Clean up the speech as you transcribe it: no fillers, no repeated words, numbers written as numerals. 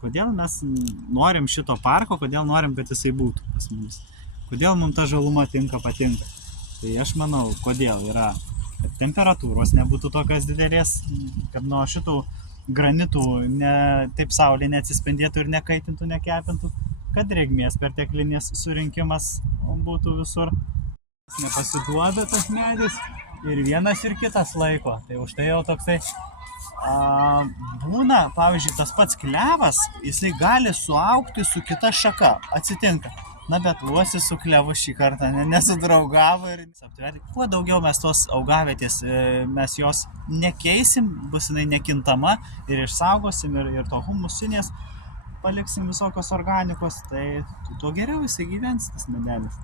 Kodėl mes norim šito parko, kodėl norim, kad jisai būtų pas mumis. Kodėl mums ta žaluma patinka. Tai aš manau, kodėl yra, kad temperatūros nebūtų tokios didelės, kad nuo šitų granitų taip saulė neatsispindėtų ir nekaitintų, nekepintų, kad drėgmės perteklinis surinkimas būtų visur. Nepasiduoda tas medis ir vienas ir kitas laiko. Tai už tai jau toksai būna, pavyzdžiui, tas pats klevas, jisai gali suaugti su kita šaka, atsitinka. Na, bet uosis su klevu šį kartą nesudraugavo ir aptverti. Kuo daugiau mes tos augavietės, mes jos nekeisim, bus jinai nekintama ir išsaugosim ir to humusinės paliksim visokios organikos, tai tuo geriau jisai gyvens tas medelis.